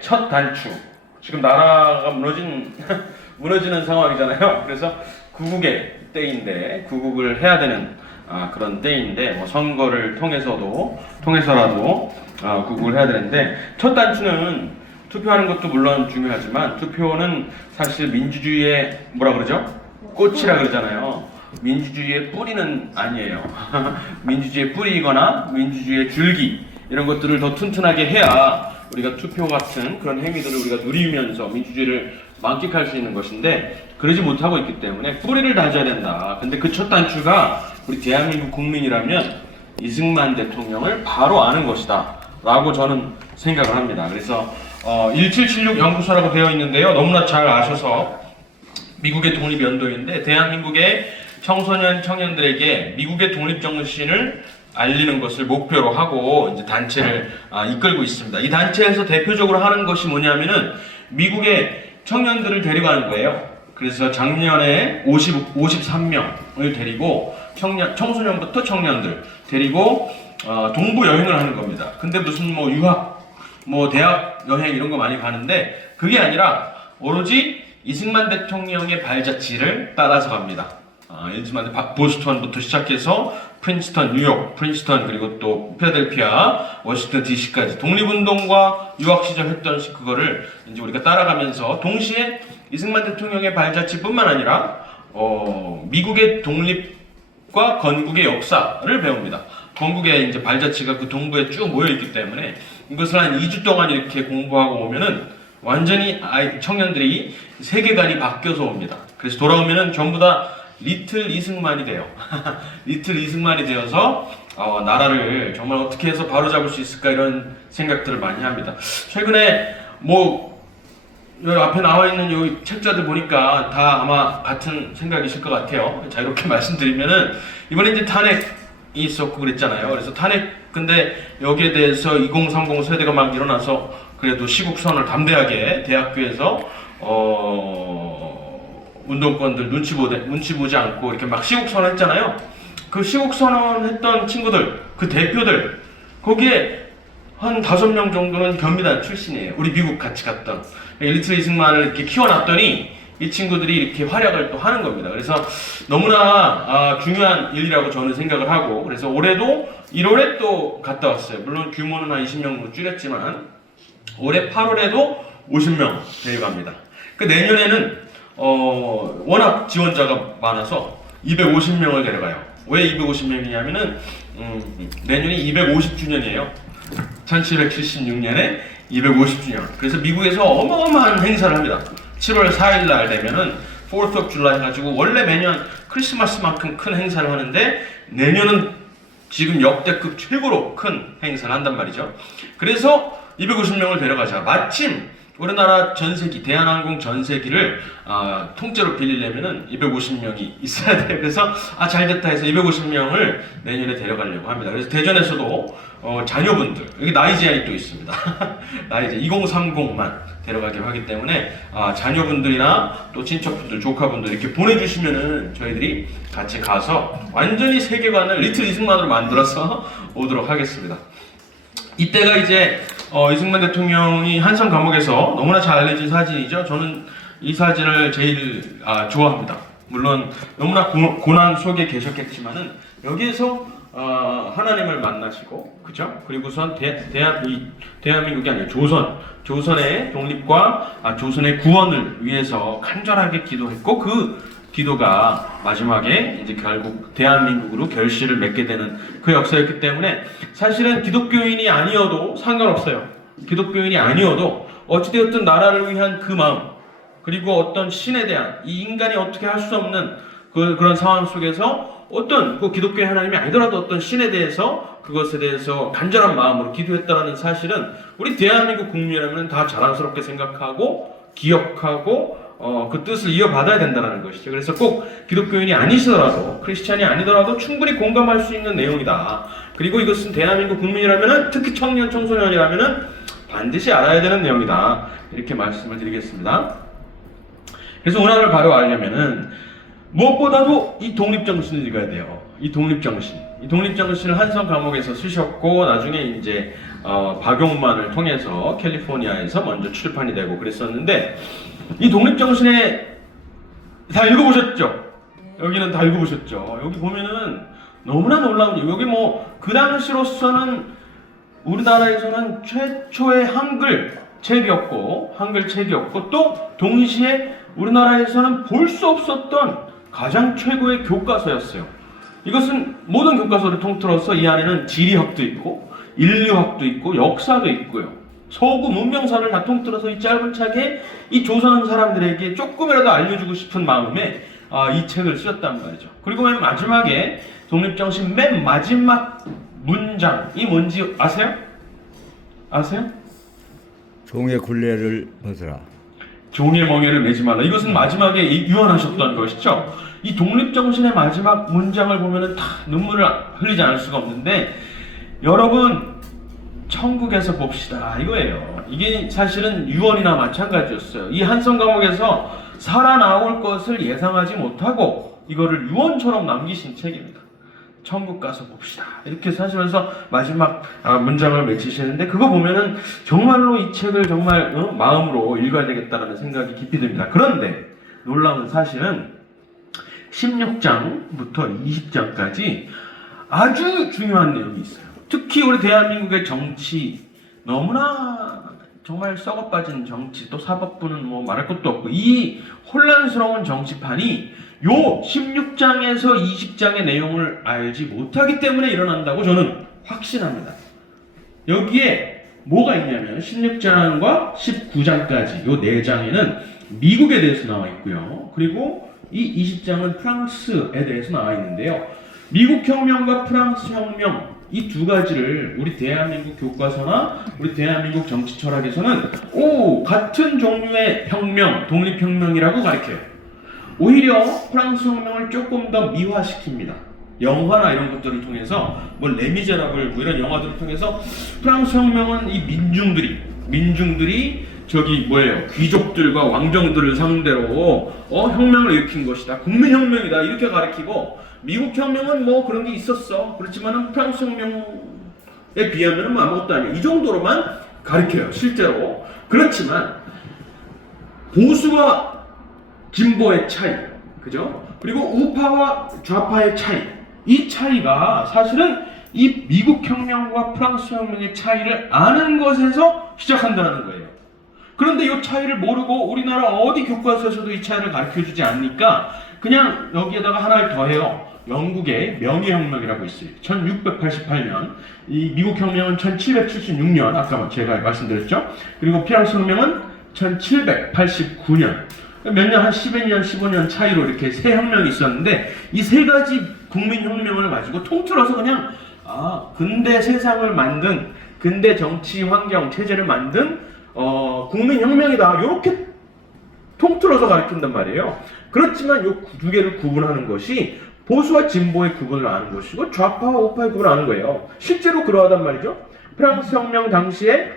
미국의 첫 단추. 지금 나라가 무너지는 상황이잖아요. 그래서 구국의 때인데, 구국을 해야 되는 그런 때인데, 뭐 선거를 통해서라도 구국을 해야 되는데, 첫 단추는 투표하는 것도 물론 중요하지만, 투표는 사실 민주주의의 뭐라 그러죠? 꽃이라 그러잖아요. 민주주의의 뿌리는 아니에요. 민주주의의 뿌리이거나 민주주의의 줄기, 이런 것들을 더 튼튼하게 해야 우리가 투표 같은 그런 행위들을 우리가 누리면서 민주주의를 만끽할 수 있는 것인데, 그러지 못하고 있기 때문에 뿌리를 다져야 된다. 근데 그 첫 단추가 우리 대한민국 국민이라면 이승만 대통령을 바로 아는 것이다 라고 저는 생각을 합니다. 그래서 1776 연구소라고 되어 있는데요, 너무나 잘 아셔서, 미국의 독립연도인데 대한민국의 청소년 청년들에게 미국의 독립정신을 알리는 것을 목표로 하고 이제 단체를 이끌고 있습니다. 이 단체에서 대표적으로 하는 것이 뭐냐면은 미국의 청년들을 데려가는 거예요. 그래서 작년에 53명을 데리고 청소년부터 청년들 데리고 동부 여행을 하는 겁니다. 근데 무슨 뭐 유학, 뭐 대학 여행 이런 거 많이 가는데, 그게 아니라 오로지 이승만 대통령의 발자취를 따라서 갑니다. 이승만 보스턴부터 시작해서 프린스턴, 뉴욕, 프린스턴, 그리고 또 필라델피아, 워싱턴 DC까지 독립운동과 유학 시절 했던 그거를 이제 우리가 따라가면서 동시에 이승만 대통령의 발자취뿐만 아니라 미국의 독립과 건국의 역사를 배웁니다. 건국의 이제 발자취가 그 동부에 쭉 모여 있기 때문에 이것을 한 2주 동안 이렇게 공부하고 오면은 완전히 청년들이 세계관이 바뀌어서 옵니다. 그래서 돌아오면은 전부 다 리틀 이승만이 돼요. 리틀 이승만이 되어서 나라를 정말 어떻게 해서 바로잡을 수 있을까, 이런 생각들을 많이 합니다. 최근에 뭐 여기 앞에 나와 있는 여기 책자들 보니까 다 아마 같은 생각이실 것 같아요. 자, 이렇게 말씀드리면은 이번에 이제 탄핵이 있었고 그랬잖아요. 그래서 탄핵, 근데 여기에 대해서 2030 세대가 막 일어나서 그래도 시국선언을 담대하게 대학교에서 운동권들 눈치 보지 않고 이렇게 막 시국선언 했잖아요. 그 시국선언 했던 친구들, 그 대표들, 거기에 한 5명 정도는 경비단 출신이에요. 우리 미국 같이 갔던. 리틀 이승만을 이렇게 키워놨더니 이 친구들이 이렇게 활약을 또 하는 겁니다. 그래서 너무나 중요한 일이라고 저는 생각을 하고, 그래서 올해도 1월에 또 갔다 왔어요. 물론 규모는 한 20명으로 줄였지만 올해 8월에도 50명 데려갑니다. 그 내년에는 워낙 지원자가 많아서 250명을 데려가요. 왜 250명이냐면은 내년이 250주년이에요. 1776년에 250주년. 그래서 미국에서 어마어마한 행사를 합니다. 7월 4일 날 되면은 4th of July 해가지고, 원래 매년 크리스마스만큼 큰 행사를 하는데 내년은 지금 역대급 최고로 큰 행사를 한단 말이죠. 그래서 250명을 데려가자. 마침 우리나라 전세기, 대한항공 전세기를 통째로 빌리려면은 250명이 있어야 돼요. 그래서 잘됐다 해서 250명을 내년에 데려가려고 합니다. 그래서 대전에서도 자녀분들, 여기 나이 제한이 또 있습니다. 나이 제한 2030만 데려가게 하기 때문에 자녀분들이나 또 친척분들, 조카분들 이렇게 보내주시면은 저희들이 같이 가서 완전히 세계관을 리틀 이승만으로 만들어서 오도록 하겠습니다. 이때가 이제 이승만 대통령이 한성 감옥에서 너무나 잘 알려진 사진이죠. 저는 이 사진을 제일 좋아합니다. 물론 너무나 고난 속에 계셨겠지만은 여기에서 하나님을 만나시고, 그죠? 그리고선 대한민국이 아니라 조선의 독립과 조선의 구원을 위해서 간절하게 기도했고, 그 기도가 마지막에 이제 결국 대한민국으로 결실을 맺게 되는 그 역사였기 때문에, 사실은 기독교인이 아니어도 상관없어요. 기독교인이 아니어도 어찌되었든 나라를 위한 그 마음, 그리고 어떤 신에 대한, 이 인간이 어떻게 할 수 없는 그런 상황 속에서 어떤 그 기독교의 하나님이 아니더라도 어떤 신에 대해서, 그것에 대해서 간절한 마음으로 기도했다는 사실은 우리 대한민국 국민이라면 다 자랑스럽게 생각하고 기억하고 그 뜻을 이어받아야 된다는 것이죠. 그래서 꼭 기독교인이 아니시더라도, 크리스찬이 아니더라도 충분히 공감할 수 있는 내용이다. 그리고 이것은 대한민국 국민이라면은, 특히 청년, 청소년이라면은 반드시 알아야 되는 내용이다. 이렇게 말씀을 드리겠습니다. 그래서 운하를 바로 알려면은 무엇보다도 이 독립정신을 읽어야 돼요. 이 독립정신을 한성 감옥에서 쓰셨고, 나중에 이제 박용만을 통해서 캘리포니아에서 먼저 출판이 되고 그랬었는데 이 독립정신에 다 읽어보셨죠? 여기는 다 읽어보셨죠? 여기 보면은 너무나 놀라운 여기 뭐 그 당시로서는 우리나라에서는 최초의 한글 책이었고 또 동시에 우리나라에서는 볼 수 없었던 가장 최고의 교과서였어요. 이것은 모든 교과서를 통틀어서 이 안에는 지리학도 있고 인류학도 있고 역사도 있고요. 서구 문명사를 다 통틀어서 이 짧은 책에 이 조선 사람들에게 조금이라도 알려주고 싶은 마음에 이 책을 쓰였단 말이죠. 그리고 맨 마지막에 독립정신 맨 마지막 문장이 뭔지 아세요? 아세요? 종의 굴레를 벗어라. 종의 멍에를 매지 말라. 이것은 마지막에 유언하셨던 것이죠. 이 독립정신의 마지막 문장을 보면은 다 눈물을 흘리지 않을 수가 없는데 여러분 천국에서 봅시다 이거예요. 이게 사실은 유언이나 마찬가지였어요. 이 한성 감옥에서 살아나올 것을 예상하지 못하고 이거를 유언처럼 남기신 책입니다. 천국 가서 봅시다 이렇게 하시면서 마지막 문장을 맺히시는데 그거 보면은 정말로 이 책을 정말 마음으로 읽어야 되겠다라는 생각이 깊이 듭니다. 그런데 놀라운 사실은 16장부터 20장까지 아주 중요한 내용이 있어요. 특히 우리 대한민국의 정치 너무나 정말 썩어빠진 정치 또 사법부는 뭐 말할 것도 없고 이 혼란스러운 정치판이 요 16장에서 20장의 내용을 알지 못하기 때문에 일어난다고 저는 확신합니다. 여기에 뭐가 있냐면 16장과 19장까지 요 4장에는 미국에 대해서 나와 있고요. 그리고 이 20장은 프랑스에 대해서 나와 있는데요. 미국 혁명과 프랑스 혁명 이 두 가지를 우리 대한민국 교과서나 우리 대한민국 정치 철학에서는 같은 종류의 혁명, 독립혁명이라고 가르쳐요. 오히려 프랑스 혁명을 조금 더 미화시킵니다. 영화나 이런 것들을 통해서 뭐 레미제라블 뭐 이런 영화들을 통해서 프랑스 혁명은 이 민중들이 저기 뭐예요? 귀족들과 왕정들을 상대로 혁명을 일으킨 것이다. 국민혁명이다. 이렇게 가르치고 미국 혁명은 뭐 그런 게 있었어. 그렇지만은 프랑스 혁명에 비하면 뭐 아무것도 아니야. 이 정도로만 가르쳐요. 실제로. 그렇지만 보수와 진보의 차이, 그죠? 그리고 우파와 좌파의 차이, 이 차이가 사실은 이 미국 혁명과 프랑스 혁명의 차이를 아는 것에서 시작한다는 거예요. 그런데 이 차이를 모르고 우리나라 어디 교과서에서도 이 차이를 가르쳐주지 않으니까 그냥 여기에다가 하나를 더해요. 영국의 명예혁명이라고 있어요. 1688년, 이 미국 혁명은 1776년, 아까 제가 말씀드렸죠. 그리고 프랑스 혁명은 1789년. 몇 년, 한 10여 년, 15년 차이로 이렇게 세 혁명이 있었는데 이 세 가지 국민혁명을 가지고 통틀어서 그냥 근대 세상을 만든, 근대 정치 환경 체제를 만든 국민혁명이다. 이렇게 통틀어서 가르친단 말이에요. 그렇지만 이 두 개를 구분하는 것이 보수와 진보의 구분을 아는 것이고 좌파와 우파의 구분을 아는 거예요. 실제로 그러하단 말이죠. 프랑스 혁명 당시에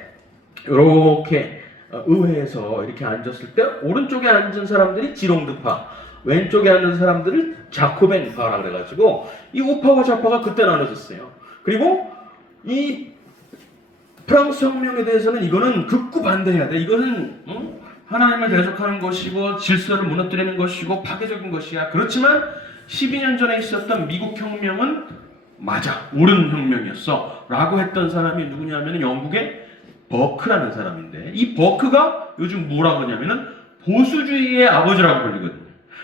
이렇게 의회에서 이렇게 앉았을 때 오른쪽에 앉은 사람들이 지롱드파, 왼쪽에 앉은 사람들을 자코벤파라 그래가지고 이 우파와 좌파가 그때 나눠졌어요. 그리고 이 프랑스 혁명에 대해서는 이거는 극구 반대해야 돼. 이거는 하나님을 대적하는 것이고 질서를 무너뜨리는 것이고 파괴적인 것이야. 그렇지만 12년 전에 있었던 미국 혁명은 맞아, 옳은 혁명이었어 라고 했던 사람이 누구냐면 영국의 버크라는 사람인데 이 버크가 요즘 뭐라고 하냐면은 보수주의의 아버지라고 불리거든요.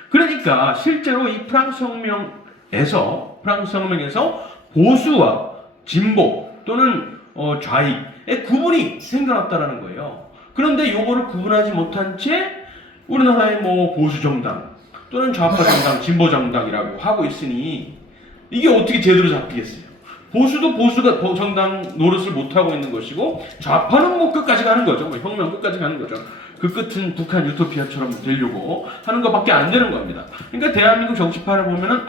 그러니까 실제로 이 프랑스 혁명에서 보수와 진보 또는 좌익의 구분이 생겨났다라는 거예요. 그런데 요거를 구분하지 못한 채 우리나라의 뭐 보수 정당 또는 좌파 정당, 진보 정당이라고 하고 있으니 이게 어떻게 제대로 잡히겠어요? 보수도 보수가 정당 노릇을 못하고 있는 것이고 좌파는 뭐 끝까지 가는 거죠. 뭐 혁명 끝까지 가는 거죠. 그 끝은 북한 유토피아처럼 되려고 하는 것밖에 안 되는 겁니다. 그러니까 대한민국 정치판을 보면은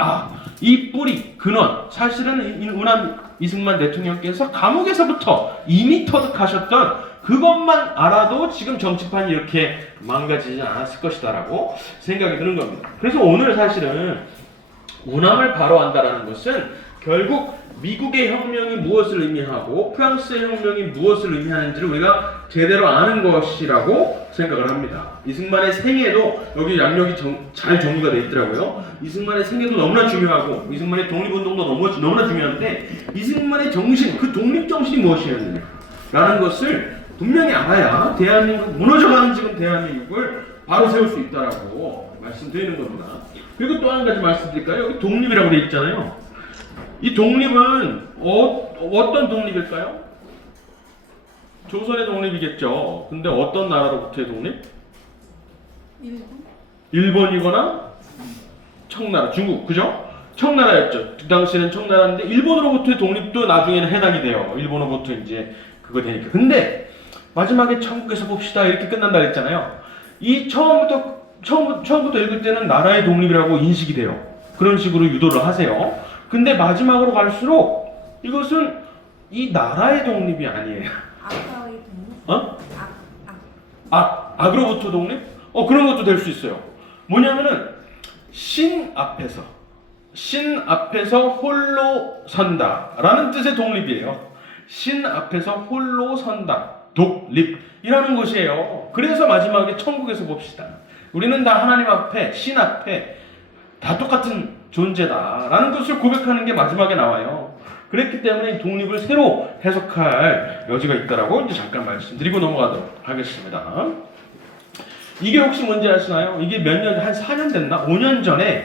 이 뿌리, 근원, 사실은 운암 이승만 대통령께서 감옥에서부터 이미 터득하셨던 그것만 알아도 지금 정치판이 이렇게 망가지지 않았을 것이다라고 생각이 드는 겁니다. 그래서 오늘 사실은 운암을 바로한다라는 것은 결국 미국의 혁명이 무엇을 의미하고 프랑스의 혁명이 무엇을 의미하는지를 우리가 제대로 아는 것이라고 생각을 합니다. 이승만의 생애도 여기 양력이 잘 정리가 되어 있더라고요. 이승만의 생애도 너무나 중요하고 이승만의 독립운동도 너무나 중요한데 이승만의 정신, 그 독립정신이 무엇이었느냐 라는 것을 분명히 알아야 대한민국, 무너져가는 지금 대한민국을 바로 세울 수 있다라고 말씀드리는 겁니다. 그리고 또 한 가지 말씀드릴까요? 여기 독립이라고 되어 있잖아요. 이 독립은 어떤 독립일까요? 조선의 독립이겠죠. 근데 어떤 나라로부터의 독립? 일본이거나 청나라, 중국, 그죠? 청나라였죠. 그 당시에는 청나라인데 일본으로부터의 독립도 나중에는 해당이 돼요. 일본으로부터 이제 그거 되니까. 근데 마지막에 천국에서 봅시다 이렇게 끝난다 그랬잖아요. 이 처음부터 읽을 때는 나라의 독립이라고 인식이 돼요. 그런 식으로 유도를 하세요. 근데 마지막으로 갈수록 이것은 이 나라의 독립이 아니에요. 악의 독립? 어? 악으로부터 독립? 그런 것도 될 수 있어요. 뭐냐면은 신 앞에서 홀로 선다라는 뜻의 독립이에요. 신 앞에서 홀로 선다. 독립이라는 것이에요. 그래서 마지막에 천국에서 봅시다. 우리는 다 하나님 앞에, 신 앞에 다 똑같은 존재다라는 것을 고백하는 게 마지막에 나와요. 그랬기 때문에 독립을 새로 해석할 여지가 있다라고 이제 잠깐 말씀드리고 넘어가도록 하겠습니다. 이게 혹시 뭔지 아시나요? 이게 몇 년, 한 4년 됐나? 5년 전에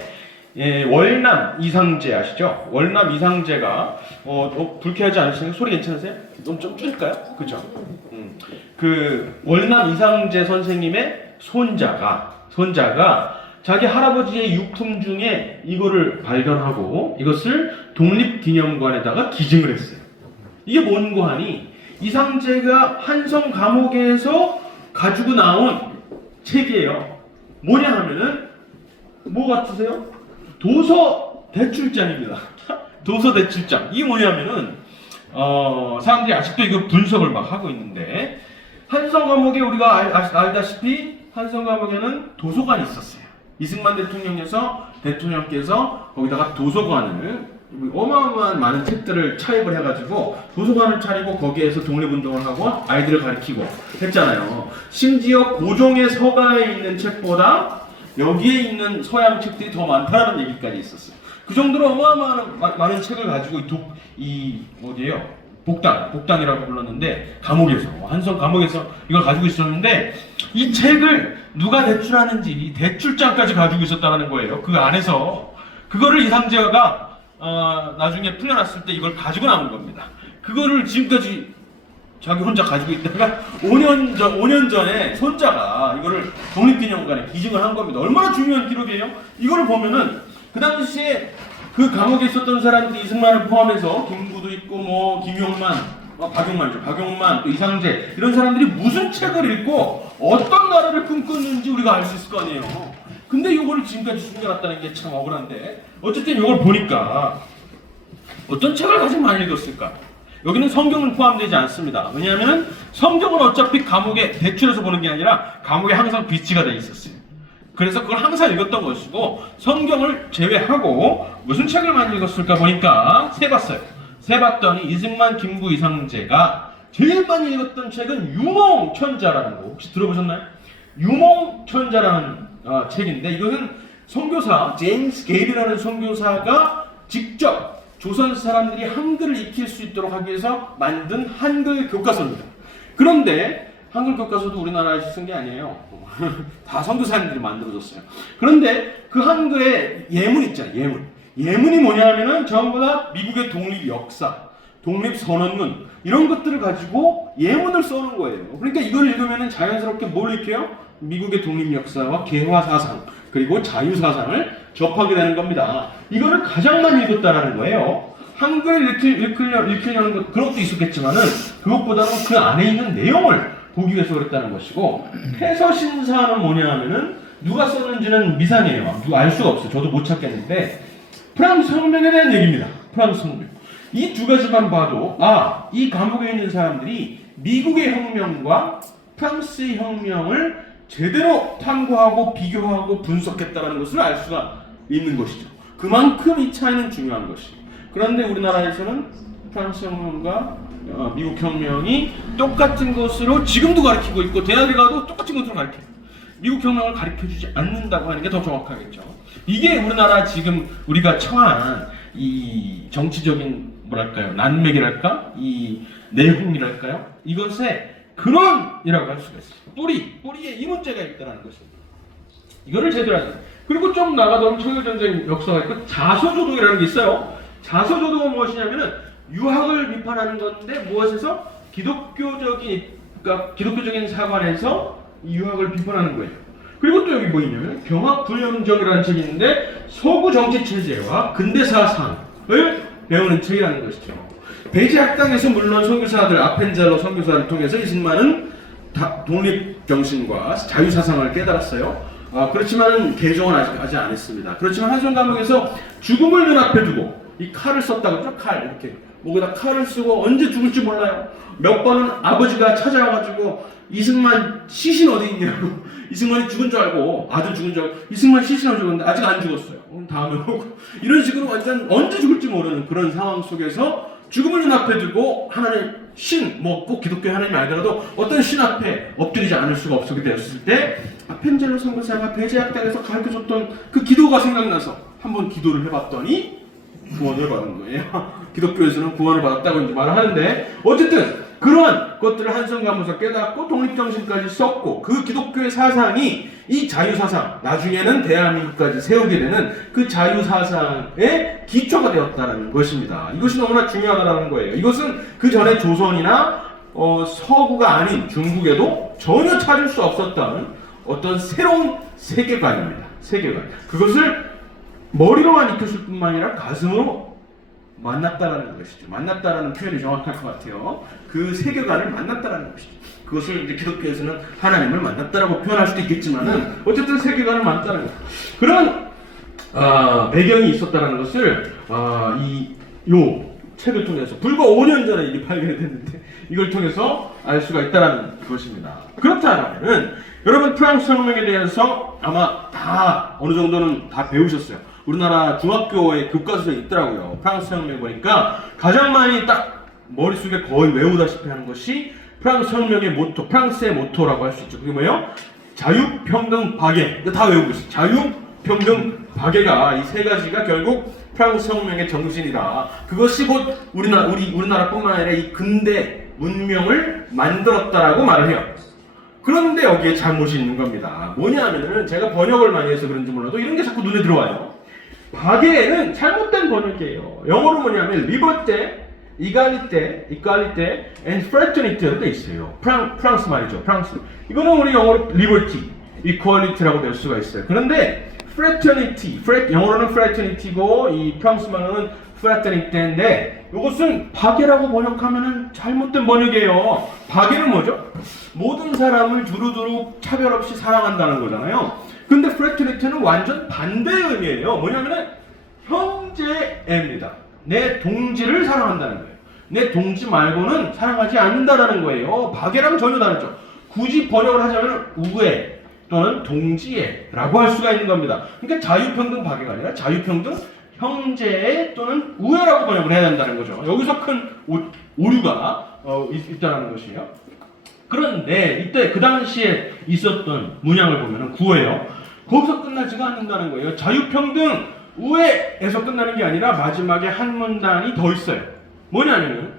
월남 이상제 아시죠? 월남 이상제가 불쾌하지 않으시나요? 소리 괜찮으세요? 좀 줄일까요? 그죠? 그 월남 이상제 선생님의 손자가 자기 할아버지의 유품 중에 이거를 발견하고 이것을 독립기념관에다가 기증을 했어요. 이게 뭔고 하니 이상제가 한성 감옥에서 가지고 나온 책이에요. 뭐냐 하면은 뭐 같으세요? 도서 대출장입니다. 도서 대출장. 이게 뭐냐면은 사람들이 아직도 이거 분석을 막 하고 있는데 한성 감옥에 우리가 알다시피 한성 감옥에는 도서관이 있었어요. 이승만 대통령께서 거기다가 도서관을 어마어마한 많은 책들을 차입을 해가지고 도서관을 차리고 거기에서 독립운동을 하고 아이들을 가르치고 했잖아요. 심지어 고종의 서가에 있는 책보다 여기에 있는 서양 책들이 더 많다는 얘기까지 있었어요. 그 정도로 어마어마한 많은 책을 가지고 복당이라고 불렀는데 감옥에서 한성 감옥에서 이걸 가지고 있었는데 이 책을 누가 대출하는지 대출장까지 가지고 있었다는 거예요. 그 안에서 그거를 이상제가 나중에 풀려났을 때 이걸 가지고 남은 겁니다. 그거를 지금까지 자기 혼자 가지고 있다가 5년 전에 손자가 이거를 독립기념관에 기증을 한 겁니다. 얼마나 중요한 기록이에요? 이거를 보면은 그 당시에 그 감옥에 있었던 사람들이 이승만을 포함해서 김구도 있고 뭐 김용만, 박용만, 또 이상제 이런 사람들이 무슨 책을 읽고 어떤 나라를 꿈꾸는지 우리가 알 수 있을 거 아니에요. 근데 이거를 지금까지 숨겨놨다는 게 참 억울한데 어쨌든 이걸 보니까 어떤 책을 가장 많이 읽었을까? 여기는 성경은 포함되지 않습니다. 왜냐하면 성경은 어차피 감옥에 대출해서 보는 게 아니라 감옥에 항상 비치가 돼 있었어요. 그래서 그걸 항상 읽었던 것이고 성경을 제외하고 무슨 책을 많이 읽었을까 보니까 세봤더니 이승만, 김구, 이상제가 제일 많이 읽었던 책은 유몽천자라는 거 혹시 들어보셨나요? 유몽천자라는 책인데 이것은 선교사 제임스 게일이라는 선교사가 직접 조선 사람들이 한글을 익힐 수 있도록 하기 위해서 만든 한글 교과서입니다. 그런데 한글 교과서도 우리나라에서 쓴 게 아니에요. 다 선교사님들이 만들어줬어요. 그런데 그 한글에 예문 있잖아요. 예문이 뭐냐면은 전부 다 미국의 독립 역사, 독립 선언문 이런 것들을 가지고 예문을 써놓은 거예요. 그러니까 이걸 읽으면은 자연스럽게 뭘 익혀요? 미국의 독립 역사와 개화 사상 그리고 자유 사상을 접하게 되는 겁니다. 이거를 가장 많이 읽었다라는 거예요. 한글을 읽으려는 것 그런 것도 있었겠지만은 그것보다는 그 안에 있는 내용을 보기 위해서 그랬다는 것이고 태서신사는 뭐냐 하면은 누가 썼는지는 미상이에요. 누가 알 수가 없어요. 저도 못 찾겠는데 프랑스 혁명에 대한 얘기입니다. 프랑스 혁명. 이 두 가지만 봐도 이 감옥에 있는 사람들이 미국의 혁명과 프랑스의 혁명을 제대로 탐구하고 비교하고 분석했다는 것을 알 수가 있는 것이죠. 그만큼 이 차이는 중요한 것이에요. 그런데 우리나라에서는 프랑스 혁명과 미국 혁명이 똑같은 것으로 지금도 가르치고 있고 대학에 가도 똑같은 것으로 가르쳐요. 미국 혁명을 가르쳐주지 않는다고 하는 게 더 정확하겠죠. 이게 우리나라 지금 우리가 처한 이 정치적인 뭐랄까요, 난맥이랄까, 이 내홍이랄까요, 이것의 근원이라고 할 수가 있어요. 뿌리에 이 문제가 있다는 것입니다. 이거를 제대로 하는. 그리고 좀 나가다 청일전쟁 역사가 있고 자서조동이라는 게 있어요. 자서조동은 무엇이냐면은 유학을 비판하는 건데 무엇에서 기독교적인 사관에서 유학을 비판하는 거예요. 그리고 또 여기 뭐 있냐면 경학불명정이라는 책이 있는데 서구 정치 체제와 근대 사상을 배우는 책이라는 것이죠. 배제학당에서 물론 선교사들 아펜젤러 선교사를 통해서 이승만은 독립 정신과 자유 사상을 깨달았어요. 그렇지만 개종은 아직 하지 않았습니다. 그렇지만 한손 감옥에서 죽음을 눈앞에 두고 이 칼을 썼다고 그러죠. 칼 이렇게 목에다 칼을 쓰고 언제 죽을지 몰라요. 몇 번은 아버지가 찾아와가지고 이승만 시신 어디 있냐고 이승만이 죽은 줄 알고 아들 죽은 줄 알고 이승만 시신을 죽었는데 아직 안 죽었어요. 다음에 오고 이런 식으로 완전 언제 죽을지 모르는 그런 상황 속에서 죽음을 눈앞에 두고 하나님 신, 뭐 꼭 기독교 하나님이 아니더라도 어떤 신 앞에 엎드리지 않을 수가 없게 되었을 때 아펜젤로 선교사가 배제학당에서 가르쳐줬던 그 기도가 생각나서 한번 기도를 해봤더니 구원을 받은 거예요. 기독교에서는 구원을 받았다고 이제 말을 하는데 어쨌든 그러한 것들을 한성가면서 깨닫고 독립정신까지 썼고 그 기독교의 사상이 이 자유사상 나중에는 대한민국까지 세우게 되는 그 자유사상의 기초가 되었다는 것입니다. 이것이 너무나 중요하다는 거예요. 이것은 그 전에 조선이나 서구가 아닌 중국에도 전혀 찾을 수 없었던 어떤 새로운 세계관입니다. 세계관. 그것을 머리로만 익혔을 뿐만 아니라 가슴으로 만났다라는 것이죠. 만났다라는 표현이 정확할 것 같아요. 그 세계관을 만났다라는 것이죠. 그것을 이제 기독교에서는 하나님을 만났다라고 표현할 수도 있겠지만은 어쨌든 세계관을 만났다는 것. 그런 배경이 있었다라는 것을 요 책을 통해서 불과 5년 전에 이게 발견이 됐는데 이걸 통해서 알 수가 있다는 것입니다. 그렇다면은 여러분 프랑스 혁명에 대해서 아마 다 어느 정도는 다 배우셨어요. 우리나라 중학교에 교과서에 있더라고요. 프랑스 혁명 보니까 가장 많이 딱 머릿속에 거의 외우다시피 하는 것이 프랑스 혁명의 모토, 프랑스의 모토라고 할 수 있죠. 그게 뭐예요? 자유, 평등, 박애. 이거 다 외우고 있어요. 자유, 평등, 박애가 이 세 가지가 결국 프랑스 혁명의 정신이다. 그것이 곧 우리나라뿐만 아니라 이 근대 문명을 만들었다라고 말을 해요. 그런데 여기에 잘못이 있는 겁니다. 뭐냐면은 제가 번역을 많이 해서 그런지 몰라도 이런 게 자꾸 눈에 들어와요. 박애는 잘못된 번역이에요. 영어로 뭐냐면 리버테, 이갈리테, and fraternity로 돼 있어요. 프랑스 말이죠. 프랑스. 이거는 우리 영어로 liberty, equality라고 될 수가 있어요. 그런데 fraternity, 영어로는 fraternity고 이 프랑스 말로는 fraternity인데 이것은 박애라고 번역하면은 잘못된 번역이에요. 박애는 뭐죠? 모든 사람을 두루두루 차별 없이 사랑한다는 거잖아요. 근데 fraternity는 완전 반대의 의미예요. 뭐냐면은 형제애입니다. 내 동지를 사랑한다는 거예요. 내 동지 말고는 사랑하지 않는다라는 거예요. 박애랑 전혀 다르죠. 굳이 번역을 하자면 우애 또는 동지애라고 할 수가 있는 겁니다. 그러니까 자유평등 박애가 아니라 자유평등 형제애 또는 우애라고 번역을 해야 된다는 거죠. 여기서 큰 오류가 있다는 것이에요. 그런데 이때 그 당시에 있었던 문양을 보면은 구애요. 거기서 끝나지가 않는다는 거예요. 자유평등 우애에서 끝나는 게 아니라 마지막에 한 문단이 더 있어요. 뭐냐면은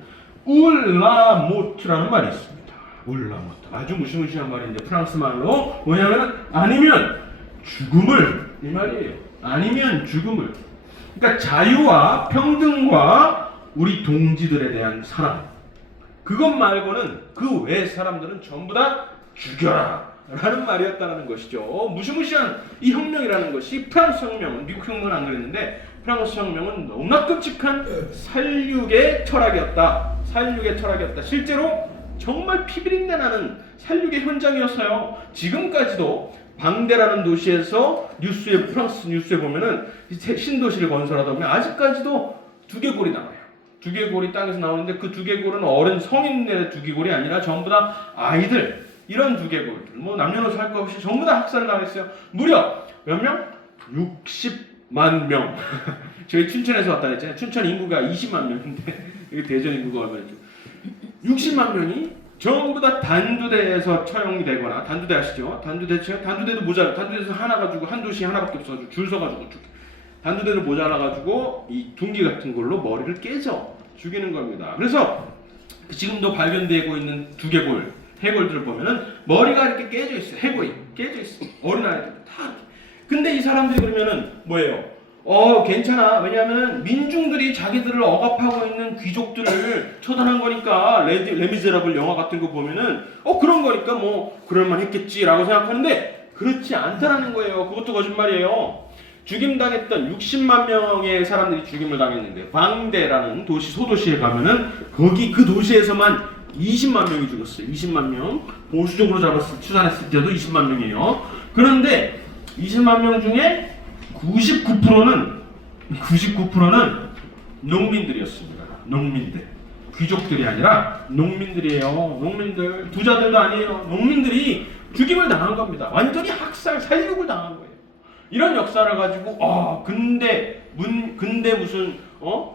울라모트라는 말이 있습니다. 울라모트. 아주 무시무시한 말인데 프랑스 말로 뭐냐면은 아니면 죽음을 이 말이에요. 아니면 죽음을. 그러니까 자유와 평등과 우리 동지들에 대한 사랑. 그것 말고는 그 외 사람들은 전부 다 죽여라 라는 말이었다는 것이죠. 무시무시한 이 혁명이라는 것이 프랑스 혁명은, 미국 혁명은 안 그랬는데 프랑스 혁명은 너무나 끔찍한 살육의 철학이었다. 살육의 철학이었다. 실제로 정말 피비린내 나는 살육의 현장이었어요. 지금까지도 방대라는 도시에서 프랑스 뉴스에 보면은 신도시를 건설하다 보면 아직까지도 두개골이 나와요. 두개골이 땅에서 나오는데 그 두개골은 어른 성인의 두개골이 아니라 전부 다 아이들, 이런 두개골, 뭐 남녀노소 할 것 없이 전부 다 학살을 당했어요. 무려 몇 명? 만 명. 저희 춘천에서 왔다 그랬잖아요. 춘천 인구가 20만 명인데 여기 대전 인구가 얼마죠? 60만 명이 전부 다 단두대에서 처형이 되거나 단두대 아시죠? 단두대도 모자라. 단두대에서 하나 가지고 한 도시 하나밖에 없어가지고 줄 서가지고 단두대도 모자라가지고 이 둥기 같은 걸로 머리를 깨져 죽이는 겁니다. 그래서 지금도 발견되고 있는 두개골 해골들을 보면은 머리가 이렇게 깨져 있어요. 해골이 깨져 있어. 어린 아이들 다. 근데 이 사람들이 그러면은 뭐예요? 괜찮아. 왜냐하면 민중들이 자기들을 억압하고 있는 귀족들을 처단한 거니까 레미제라블 영화 같은 거 보면은 그런 거니까 뭐 그럴만 했겠지라고 생각하는데 그렇지 않다라는 거예요. 그것도 거짓말이에요. 죽임당했던 60만 명의 사람들이 죽임을 당했는데 광대라는 도시 소도시에 가면은 거기 그 도시에서만 20만 명이 죽었어요. 20만 명. 보수적으로 추산했을 때도 20만 명이에요. 그런데 20만 명 중에 99%는 농민들이었습니다. 농민들. 귀족들이 아니라 농민들이에요. 농민들. 부자들도 아니에요. 농민들이 죽임을 당한 겁니다. 완전히 학살, 살육을 당한 거예요. 이런 역사를 가지고 근대 무슨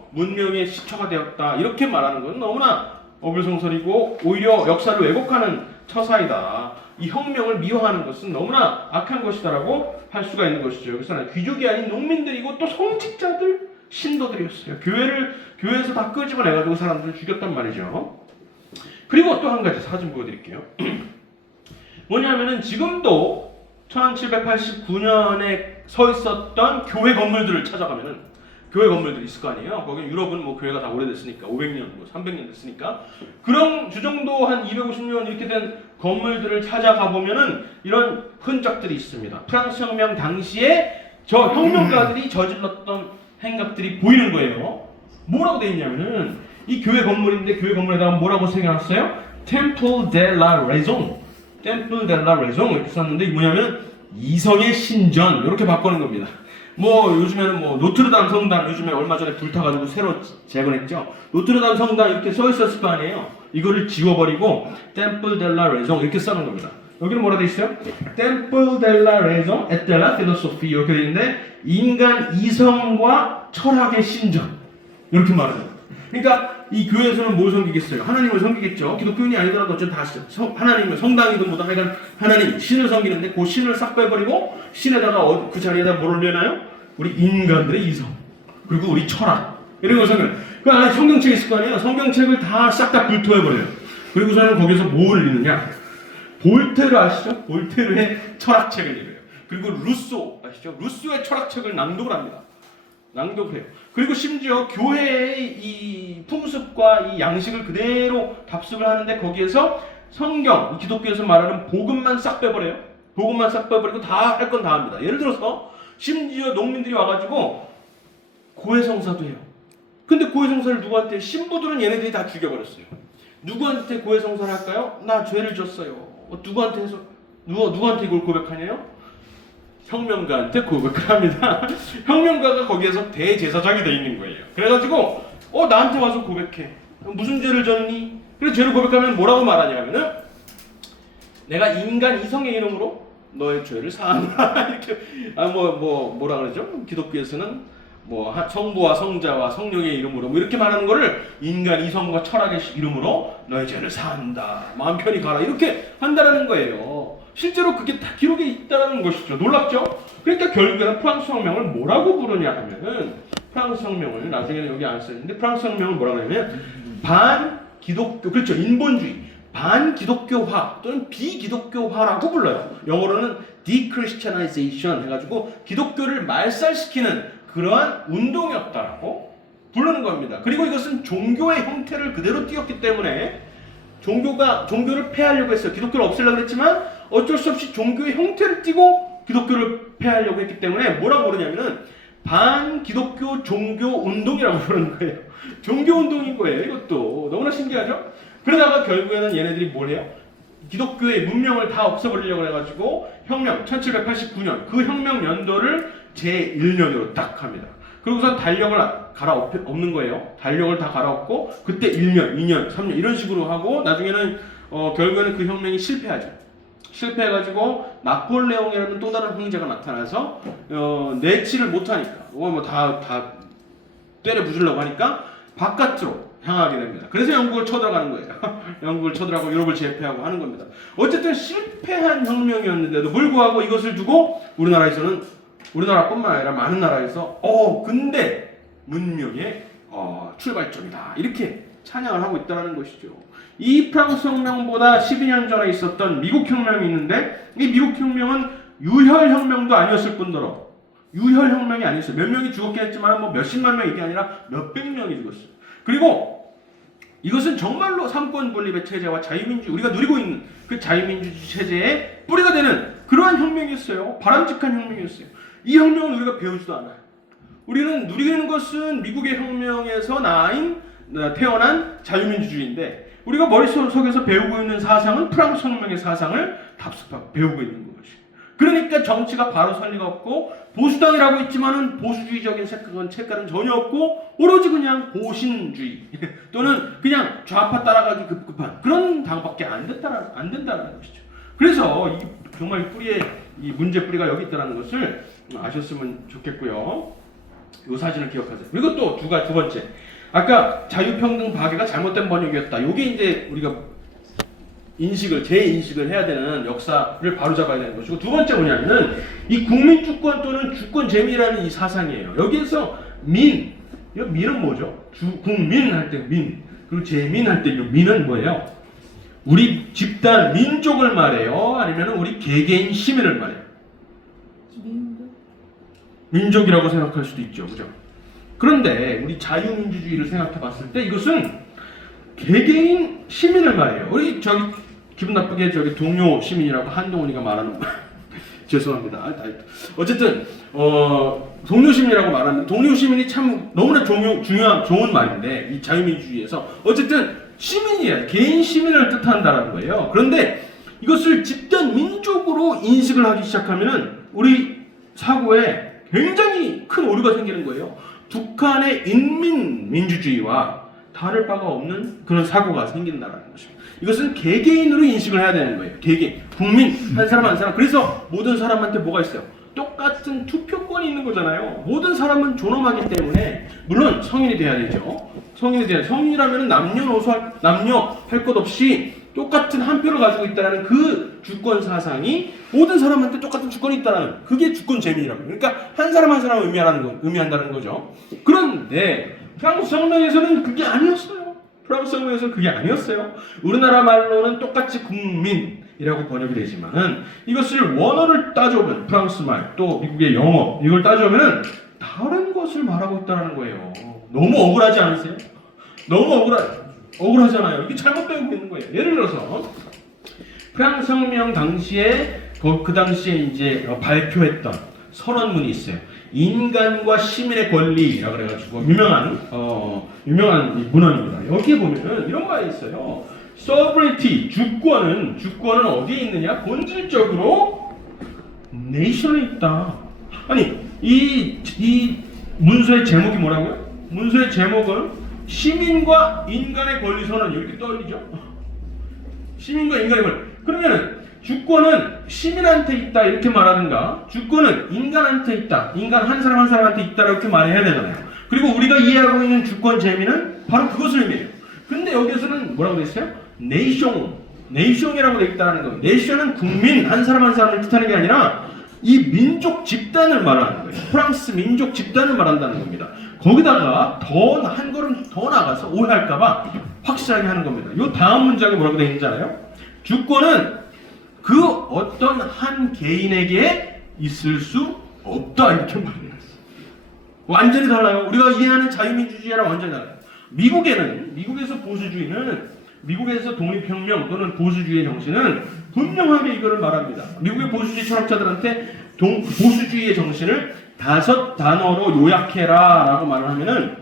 문명의 시초가 되었다 이렇게 말하는 건 너무나 어불성설이고 오히려 역사를 왜곡하는 처사이다. 이 혁명을 미화하는 것은 너무나 악한 것이다라고 할 수가 있는 것이죠. 그래서 귀족이 아닌 농민들이고 또 성직자들, 신도들이었어요. 교회에서 다 끄집어내가지고 사람들을 죽였단 말이죠. 그리고 또 한 가지 사진 보여드릴게요. 뭐냐면은 지금도 1789년에 서 있었던 교회 건물들을 찾아가면은 교회 건물들이 있을 거 아니에요. 거기 유럽은 뭐 교회가 다 오래됐으니까 500년, 300년 됐으니까 그런 주정도 한 250년 이렇게 된 건물들을 찾아가 보면은 이런 흔적들이 있습니다. 프랑스 혁명 당시에 저 혁명가들이 저질렀던 행각들이 보이는 거예요. 뭐라고 돼 있냐면은 이 교회 건물인데 교회 건물에다가 뭐라고 새겨놨어요? Temple de la Raison. Temple de la Raison 이렇게 썼는데 이게 뭐냐면 이성의 신전 이렇게 바꾸는 겁니다. 뭐 요즘에는 뭐 노트르담 성당 요즘에 얼마 전에 불타가지고 새로 재건했죠. 노트르담 성당 이렇게 써 있었을 거 아니에요. 이거를 지워버리고 Temple de la Raison 이렇게 써는 겁니다. 여기는 뭐라 돼 있어요? Temple de la Raison et de la Philosophie 이렇게 돼 있는데 인간 이성과 철학의 신전 이렇게 말해요. 그러니까 이 교회에서는 뭘 섬기겠어요? 하나님을 섬기겠죠. 기독교인이 아니더라도 어쨌든 다 하나님을 성당이든 뭐든 하여간 하나님 신을 섬기는데 그 신을 싹 빼버리고 신에다가 그 자리에다 뭘 올려놔요? 우리 인간들의 이성 그리고 우리 철학 이런 걸 섬겨요. 그 안에 성경책이 있을 거 아니에요. 성경책을 다 싹 다 불토해버려요. 그리고서는 거기서 뭘 읽느냐? 볼테르 아시죠? 볼테르의 철학책을 읽어요. 그리고 루소 아시죠? 루소의 철학책을 낭독을 합니다. 낭독을 해요. 그리고 심지어 교회의 이 풍습과 이 양식을 그대로 답습을 하는데 거기에서 성경, 기독교에서 말하는 복음만 싹 빼버려요. 복음만 싹 빼버리고 다 할 건 다 합니다. 예를 들어서 심지어 농민들이 와가지고 고해성사도 해요. 근데 고해성사를 누구한테? 신부들은 얘네들이 다 죽여버렸어요. 누구한테 고해성사를 할까요? 나 죄를 졌어요. 누구한테 해서 누구한테 이걸 고백하냐요? 혁명가한테 고백을 합니다. 혁명가가 거기에서 대제사장이 돼 있는 거예요. 그래가지고 나한테 와서 고백해. 무슨 죄를 졌니? 그래서 죄를 고백하면 뭐라고 말하냐면은 내가 인간 이성의 이름으로 너의 죄를 사한다. 이렇게 뭐라 그러죠? 기독교에서는 뭐 성부와 성자와 성령의 이름으로 뭐 이렇게 말하는 거를 인간 이성과 철학의 이름으로 너의 죄를 사한다. 마음 편히 가라. 이렇게 한다라는 거예요. 실제로 그게 다 기록에 있다는 것이죠. 놀랍죠? 그러니까 결국에는 프랑스 혁명을 뭐라고 부르냐 하면은 프랑스 혁명을 나중에는 여기 안 쓰는데 프랑스 혁명을 뭐라고 하냐면 반기독교 그렇죠. 인본주의 반기독교화 또는 비기독교화라고 불러요. 영어로는 Dechristianization 해가지고 기독교를 말살시키는 그러한 운동이었다라고 부르는 겁니다. 그리고 이것은 종교의 형태를 그대로 띄었기 때문에 종교를 폐하려고 했어요. 기독교를 없애려고 했지만 어쩔 수 없이 종교의 형태를 띠고 기독교를 폐하려고 했기 때문에 뭐라고 부르냐면은 반기독교 종교 운동이라고 부르는 거예요. 종교 운동인 거예요. 이것도 너무나 신기하죠? 그러다가 결국에는 얘네들이 뭘 해요? 기독교의 문명을 다 없애버리려고 해가지고 혁명 1789년 그 혁명 연도를 제1년으로 딱 합니다. 그리고선 달력을 갈아엎는 거예요. 달력을 다 갈아엎고 그때 1년, 2년, 3년 이런 식으로 하고 나중에는 결국에는 그 혁명이 실패하죠. 실패해가지고 나폴레옹이라는 또 다른 황제가 나타나서 내치를 못하니까 다 때려 부수려고 하니까 바깥으로 향하게 됩니다. 그래서 영국을 쳐들어가는 거예요. 영국을 쳐들어가고 유럽을 제패하고 하는 겁니다. 어쨌든 실패한 혁명이었는데도 불구하고 이것을 두고 우리나라뿐만 아니라 많은 나라에서 근대 문명의 출발점이다 이렇게 찬양을 하고 있다는 것이죠. 이 프랑스 혁명보다 12년 전에 있었던 미국 혁명이 있는데 이 미국 혁명은 유혈 혁명도 아니었을 뿐더러 유혈 혁명이 아니었어요. 몇 명이 죽었긴 했지만 뭐 몇십만 명이 이게 아니라 몇백 명이 죽었어요. 그리고 이것은 정말로 삼권 분립의 체제와 자유민주 우리가 누리고 있는 그 자유민주주의 체제의 뿌리가 되는 그러한 혁명이었어요. 바람직한 혁명이었어요. 이 혁명은 우리가 배우지도 않아요. 우리는 누리는 것은 미국의 혁명에서 태어난 자유민주주의인데 우리가 머릿속에서 배우고 있는 사상은 프랑스 혁명의 사상을 답습하고 배우고 있는 것이. 그러니까 정치가 바로 설 리가 없고 보수당이라고 있지만은 보수주의적인 색깔은 전혀 없고 오로지 그냥 보신주의 또는 그냥 좌파 따라가기 급급한 그런 당밖에 안 된다는 것이죠. 그래서 정말 이 문제 뿌리가 여기 있다는 것을 아셨으면 좋겠고요. 이 사진을 기억하세요. 그리고 또 두 번째. 아까 자유평등 박애가 잘못된 번역이었다. 이게 이제 우리가 재인식을 해야 되는 역사를 바로잡아야 되는 것이고 두 번째 뭐냐면은 이 국민주권 또는 주권재미라는 이 사상이에요. 여기에서 민은 뭐죠? 국민 할 때 민, 그리고 재민 할 때 이 민은 뭐예요? 우리 집단 민족을 말해요? 아니면 우리 개개인 시민을 말해요? 민족이라고 생각할 수도 있죠. 그죠? 그런데 우리 자유민주주의를 생각해 봤을 때 이것은 개개인 시민을 말해요. 우리 기분 나쁘게 동료 시민이라고 한동훈이가 말하는 죄송합니다. 어쨌든 동료 시민이라고 말하는 동료 시민이 참 너무나 좋은 말인데 이 자유민주주의에서 어쨌든 시민이야. 개인 시민을 뜻한다라는 거예요. 그런데 이것을 집단 민족으로 인식을 하기 시작하면은 우리 사고에 굉장히 큰 오류가 생기는 거예요. 북한의 인민민주주의와 다를 바가 없는 그런 사고가 생긴다는 것입니다. 이것은 개개인으로 인식을 해야 되는 거예요. 개개인, 국민, 한 사람 한 사람. 그래서 모든 사람한테 뭐가 있어요? 똑같은 투표권이 있는 거잖아요. 모든 사람은 존엄하기 때문에 물론 성인이 돼야 되죠. 성인이라면 남녀 할 것 없이 똑같은 한 표를 가지고 있다는 그 주권 사상이 모든 사람한테 똑같은 주권이 있다는 그게 주권 재민이라고. 그러니까 한 사람 한 사람을 의미한다는 거죠. 그런데 프랑스 혁명에서는 그게 아니었어요. 우리나라 말로는 똑같이 국민이라고 번역이 되지만은 이것을 원어를 따져보면 프랑스 말 또 미국의 영어 이걸 따져보면 다른 것을 말하고 있다는 거예요. 너무 억울하지 않으세요? 너무 억울하잖아요. 이게 잘못 배우고 있는 거예요. 예를 들어서 프랑스 혁명 당시에 그 당시에 이제 발표했던 선언문이 있어요. 인간과 시민의 권리라고 그래가지고 유명한 문헌입니다. 여기에 보면은 이런 말이 있어요. sovereignty 주권은 어디에 있느냐? 본질적으로 nation에 있다. 아니 이 문서의 제목이 뭐라고요? 문서의 제목은 시민과 인간의 권리 선언 이렇게 떠올리죠. 시민과 인간의 권리. 그러면은 주권은 시민한테 있다 이렇게 말하든가 주권은 인간한테 있다. 인간 한 사람 한 사람한테 있다 이렇게 말해야 되잖아요. 그리고 우리가 이해하고 있는 주권 재미는 바로 그것을 의미해요. 근데 여기에서는 뭐라고 돼 있어요? 네이션이라고 돼 있다는 거예요. 네이션은 국민 한 사람 한 사람을 뜻하는 게 아니라 이 민족 집단을 말하는 거예요. 프랑스 민족 집단을 말한다는 겁니다. 거기다가 한 걸음 더 나가서 오해할까봐 확실하게 하는 겁니다. 이 다음 문장에 뭐라고 되어 있는지 알아요? 주권은 그 어떤 한 개인에게 있을 수 없다 이렇게 말해요. 완전히 달라요. 우리가 이해하는 자유민주주의랑 완전히 달라요. 미국에서 미국에서 독립혁명 또는 보수주의 정신은 분명하게 이거를 말합니다. 미국의 보수주의 철학자들한테 보수주의의 정신을 5단어로 요약해라 라고 말을 하면은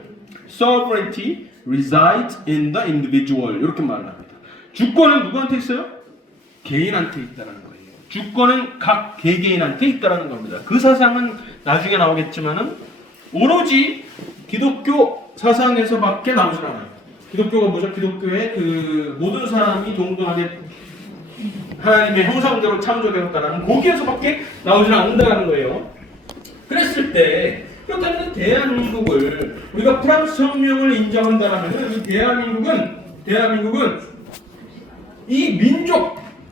sovereignty resides in the individual 이렇게 말을 합니다. 주권은 누구한테 있어요? 개인한테 있다는 거예요. 주권은 각 개개인한테 있다는 겁니다. 그 사상은 나중에 나오겠지만은 오로지 기독교 사상에서밖에 나오지 않아요. 기독교가 뭐죠? 기독교의 그 모든 사람이 동등하게 하나님의 형상대로 창조되었다라는 거기에서밖에 나오지는 않는다는 거예요. 그랬을 때 그렇다면 대한민국을 우리가 프랑스 혁명을 인정한다라면 이 대한민국은 이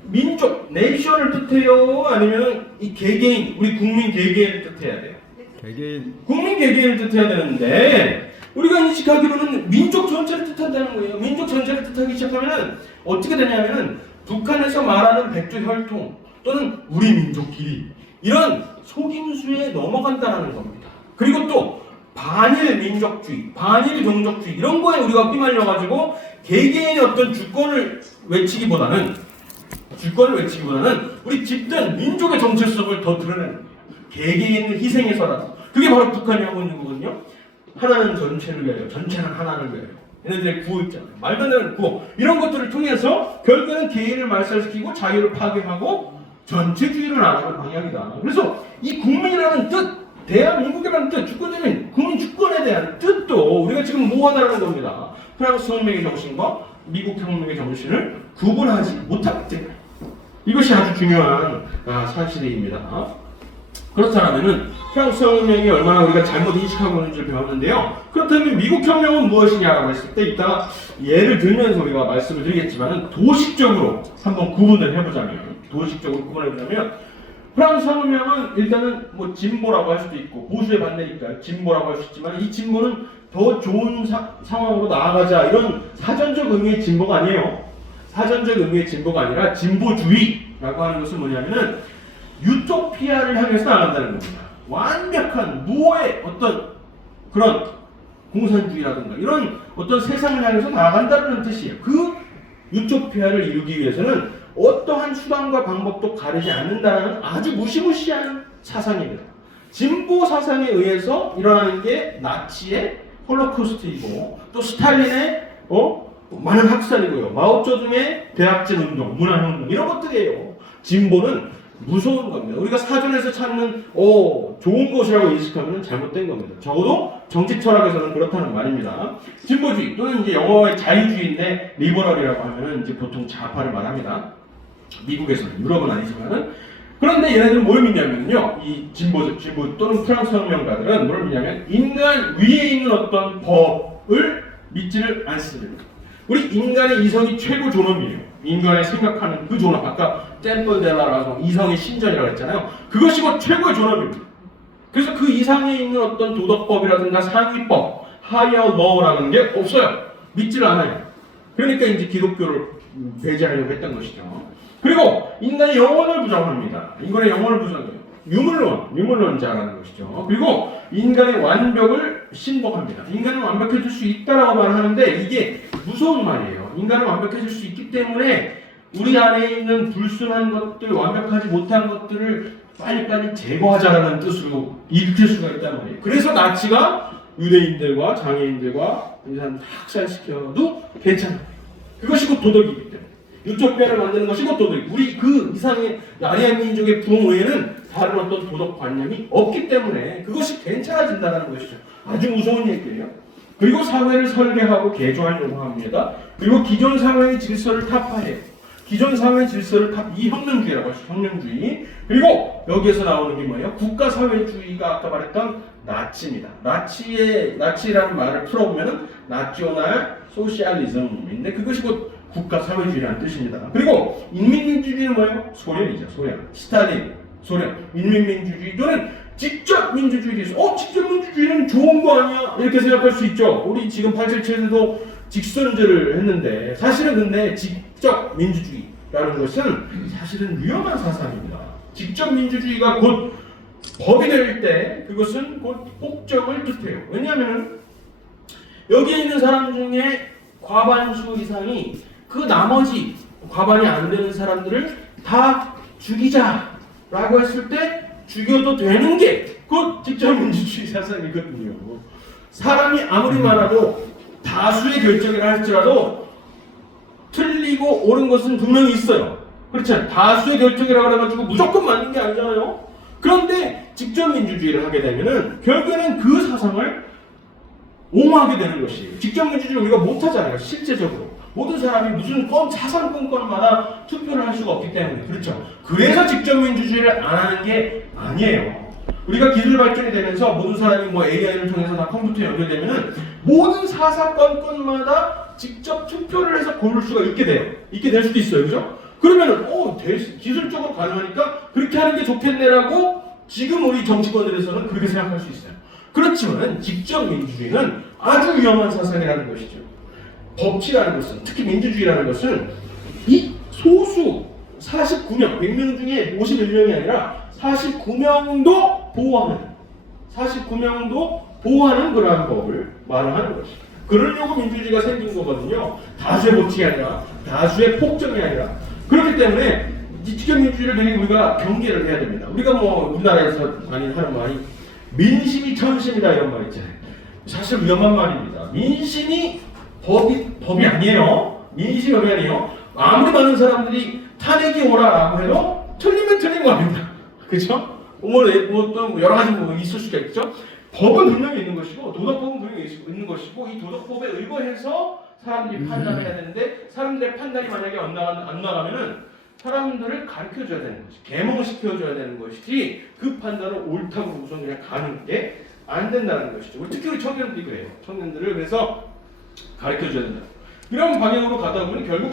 민족 네이션을 뜻해요? 아니면 이 개개인 우리 국민 개개인을 뜻해야 돼요? 개개인 국민 개개인을 뜻해야 되는데 우리가 인식하기로는 민족 전체를 뜻한다는 거예요. 민족 전체를 뜻하기 시작하면 어떻게 되냐면은 북한에서 말하는 백조 혈통 또는 우리 민족끼리 이런 속임수에 넘어간다는 겁니다. 그리고 또 반일 민족주의, 반일 종족주의 이런 거에 우리가 휘말려가지고 개개인의 어떤 주권을 외치기보다는 우리 집단 민족의 정체성을 더 드러내는 거예요. 개개인을 희생해서라도 그게 바로 북한이 하고 있는 거거든요. 하나는 전체를 위하여, 전체는 하나를 위하여. 얘네들의 구호 있잖아요. 말도 안 되는 구호. 이런 것들을 통해서 결국에는 개인을 말살시키고 자유를 파괴하고 전체주의를 나가는 방향이다. 그래서 이 국민이라는 뜻, 대한민국이라는 뜻, 주권적인 국민 주권에 대한 뜻도 우리가 지금 모호하다는 겁니다. 프랑스 혁명의 정신과 미국 혁명의 정신을 구분하지 못하기 때문에 이것이 아주 중요한 사실입니다. 그렇다면 프랑스 혁명이 얼마나 우리가 잘못 인식하고 있는지를 배웠는데요. 그렇다면 미국 혁명은 무엇이냐라고 했을 때 이따 예를 들면서 우리가 말씀을 드리겠지만 도식적으로 한번 구분을 해보자면 프랑스 혁명은 일단은 뭐 진보라고 할 수도 있고 보수의 반대니까 진보라고 할 수 있지만 이 진보는 더 좋은 상황으로 나아가자 이런 사전적 의미의 진보가 아니에요. 사전적 의미의 진보가 아니라 진보주의라고 하는 것은 뭐냐면은 유토피아를 향해서 나간다는 겁니다. 완벽한 무어의 어떤 그런 공산주의라든가 이런 어떤 세상을 향해서 나간다는 뜻이에요. 그 유토피아를 이루기 위해서는 어떠한 수단과 방법도 가리지 않는다는 아주 무시무시한 사상입니다. 진보 사상에 의해서 일어나는 게 나치의 홀로코스트이고 또 스탈린의 많은 학살이고요. 마오쩌둥의 대학진 운동, 문화혁명 이런 것들이에요. 진보는 무서운 겁니다. 우리가 사전에서 찾는 좋은 것이라고 인식하면 잘못된 겁니다. 적어도 정치 철학에서는 그렇다는 말입니다. 진보주의 또는 이제 영어의 자유주의인데 리버럴이라고 하면은 이제 보통 좌파를 말합니다. 미국에서는 유럽은 아니지만은 그런데 얘네들은 뭘 믿냐면요. 이 진보 또는 프랑스 혁명가들은 뭘 믿냐면 인간 위에 있는 어떤 법을 믿지를 않습니다. 우리 인간의 이성이 최고 존엄이에요. 인간의 생각하는 그 존엄. 아까 템플델라라서 이성의 신전이라고 했잖아요. 그것이 곧 최고의 존엄입니다. 그래서 그 이상에 있는 어떤 도덕법이라든가 상위법, higher law라는 게 없어요. 믿지를 않아요. 그러니까 이제 기독교를 배제하려고 했던 것이죠. 그리고 인간의 영혼을 부정합니다. 인간의 영혼을 부정해요. 유물론자라는 것이죠. 그리고 인간의 완벽을 신봉합니다. 인간은 완벽해질 수 있다라고 말하는데 이게 무서운 말이에요. 인간은 완벽해질 수 있기 때문에 우리 안에 있는 불순한 것들, 완벽하지 못한 것들을 빨리빨리 제거하자라는 뜻으로 읽힐 수가 있단 말이에요. 그래서 나치가 유대인들과 장애인들과 인사람 다 학살시켜도 괜찮아요. 그것이 곧 도덕이기 때문에. 유토피아를 만드는 것이 곧 도덕이고 우리 그 이상의 아리안 민족의 부흥 외에는 다른 어떤 도덕관념이 없기 때문에 그것이 괜찮아진다는 것이죠. 아주 무서운 얘기예요. 그리고 사회를 설계하고 개조하려고 합니다. 그리고 기존 사회의 질서를 타파해요. 기존 사회의 질서를 이 혁명주의라고 하죠. 혁명주의. 그리고 여기에서 나오는 게 뭐예요? 국가사회주의가 아까 말했던 나치입니다. 나치라는 말을 풀어보면은 나치오날 소시알리즘인데 그것이 곧 국가사회주의라는 뜻입니다. 그리고 인민민주주의는 뭐예요? 소련이죠. 소련. 스탈린, 소련. 인민민주주의 또는 직접민주주의에 대해서 직접민주주의는 좋은 거 아니야? 이렇게 생각할 수 있죠. 우리 지금 877에도 직선제를 했는데 사실은 근데 직접민주주의라는 것은 사실은 위험한 사상입니다. 직접민주주의가 곧 법이 될 때 그것은 곧 폭정을 뜻해요. 왜냐하면 여기에 있는 사람 중에 과반수 이상이 그 나머지 과반이 안 되는 사람들을 다 죽이자라고 했을 때 죽여도 되는 게 곧 직접민주주의 사상이거든요. 사람이 아무리 많아도 다수의 결정이라 할지라도 틀리고 옳은 것은 분명히 있어요. 그렇지 않아요? 다수의 결정이라고 해가지고 무조건 맞는 게 아니잖아요. 그런데 직접민주주의를 하게 되면은 결국에는 그 사상을 옹호하게 되는 것이에요. 직접민주주의를 우리가 못하잖아요. 실제적으로. 모든 사람이 무슨 사상권마다 투표를 할 수가 없기 때문에 그렇죠. 그래서 직접민주주의를 안 하는 게 아니에요. 우리가 기술 발전이 되면서 모든 사람이 뭐 AI를 통해서 다 컴퓨터에 연결되면은 모든 사사건건마다 직접 투표를 해서 고를 수가 있게 돼요. 있게 될 수도 있어요, 그죠? 그러면은 기술적으로 가능하니까 그렇게 하는 게 좋겠네라고 지금 우리 정치권들에서는 그렇게 생각할 수 있어요. 그렇지만 직접민주주의는 아주 위험한 사상이라는 것이죠. 법치라는 것은, 특히 민주주의라는 것은 이 소수 49명, 100명 중에 51명이 아니라 49명도 보호하는 그러한 법을 말하는 것입니다. 그러려고 민주주의가 생긴 거거든요. 다수의 법칙이 아니라, 다수의 폭정이 아니라. 그렇기 때문에 직접민주주의를 되게 우리가 경계를 해야 됩니다. 우리가 뭐 우리나라에서 많이 하는 말이 민심이 천심이다 이런 말 있잖아요. 사실 위험한 말입니다. 민심이 법이 아니에요. 민심이 법이 아니에요. 아무리 많은 사람들이 탄핵이 오라라고 해도 틀리면 틀린 겁니다. 그렇죠? 또 여러 가지 뭐 있을 수가 있죠. 법은 분명히 있는 것이고 도덕법은 분명히 있는 것이고 이 도덕법에 의거해서 사람들이 판단을 해야 되는데 사람들의 판단이 만약에 안 나가면은 사람들을 가르쳐줘야 되는 것이 계몽을 시켜줘야 되는 것이지 그 판단을 옳다고 우선 그냥 가는 게 안 된다는 것이죠. 특히 우리 청년들이 그래요. 청년들을 그래서 가르쳐줘야 된다. 이런 방향으로 가다 보면 결국